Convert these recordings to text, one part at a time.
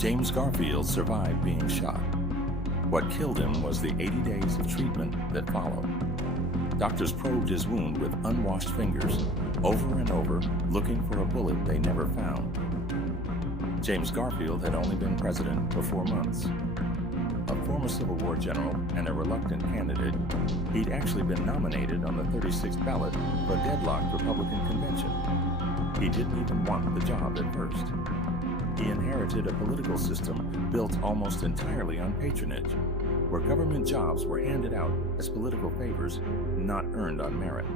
James Garfield survived being shot. What killed him was the 80 days of treatment that followed. Doctors probed his wound with unwashed fingers, over and over, looking for a bullet they never found. James Garfield had only been president for 4 months. A former Civil War general and a reluctant candidate, he'd actually been nominated on the 36th ballot for a deadlocked Republican convention. He didn't even want the job at first. He inherited a political system built almost entirely on patronage, where government jobs were handed out as political favors, not earned on merit.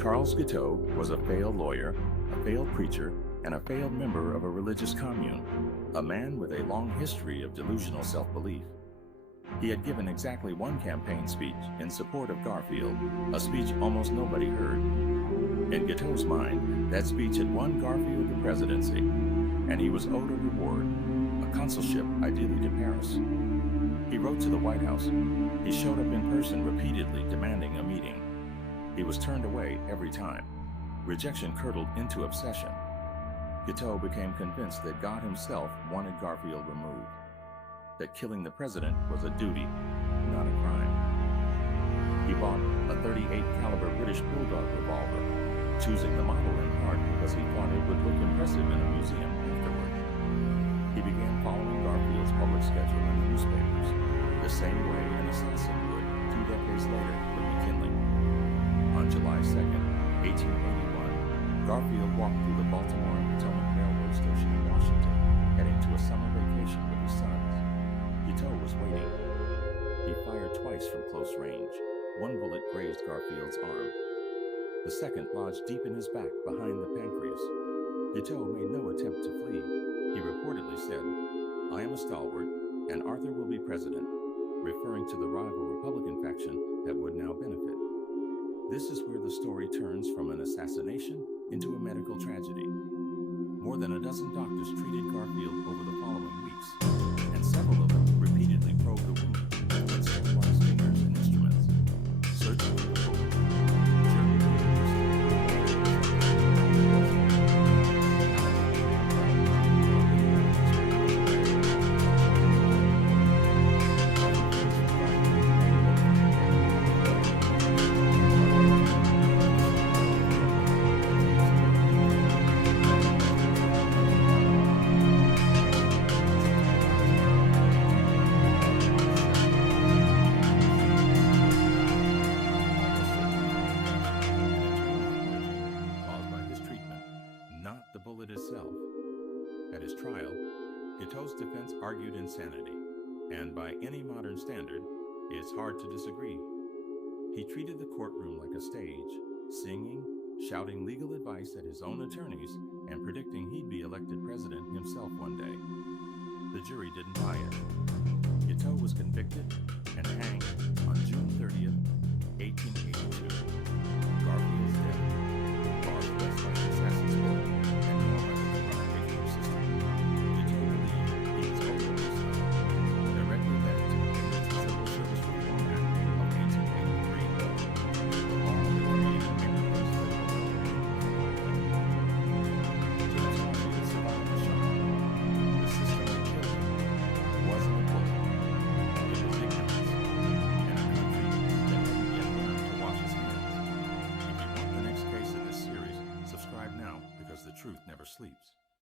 Charles Guiteau was a failed lawyer, a failed preacher, and a failed member of a religious commune, a man with a long history of delusional self-belief. He had given exactly one campaign speech in support of Garfield, a speech almost nobody heard. In Guiteau's mind, that speech had won Garfield the presidency, and he was owed a reward, a consulship ideally to Paris. He wrote to the White House. He showed up in person repeatedly demanding a meeting. He was turned away every time. Rejection curdled into obsession. Guiteau became convinced that God himself wanted Garfield removed, that killing the president was a duty, not a crime. He bought a .38 caliber British Bulldog revolver, choosing the model in part because he thought it would look impressive in a museum afterward. He began following Garfield's public schedule in the newspapers, the same way an assassin would 2 decades later with McKinley. On July 2nd, 1881, Garfield walked through the Baltimore and Potomac Railroad Station in Washington, heading to a summer vacation with his sons. Guiteau was waiting. He fired twice from close range. One bullet grazed Garfield's arm. The second lodged deep in his back behind the pancreas. Guiteau made no attempt to flee. He reportedly said, "I am a stalwart, and Arthur will be president," referring to the rival Republican faction that would now benefit. This is where the story turns from an assassination into a medical tragedy. More than a dozen doctors treated Garfield over the following weeks, and several of them repeatedly probed the wound with sterilized fingers and instruments, searching for the bullet. The bullet itself. At his trial, Guiteau's defense argued insanity, and by any modern standard, it's hard to disagree. He treated the courtroom like a stage, singing, shouting legal advice at his own attorneys, and predicting he'd be elected president himself one day. The jury didn't buy it. Guiteau was convicted and hanged on June 30th, 1882. Garfield's death, caused less by the assassin's bullet and more by the corrupt patriot system. Guiteau believed he was over himself, directly led to the Civil Service Reform Act of 1883, the law that created merit-based federal law. James Garfield survived the shock. The system that killed him wasn't a bullet. It was ignorance, and a country that hadn't yet learned to wash its hands. If you want the next case in this series, subscribe now because the truth never sleeps.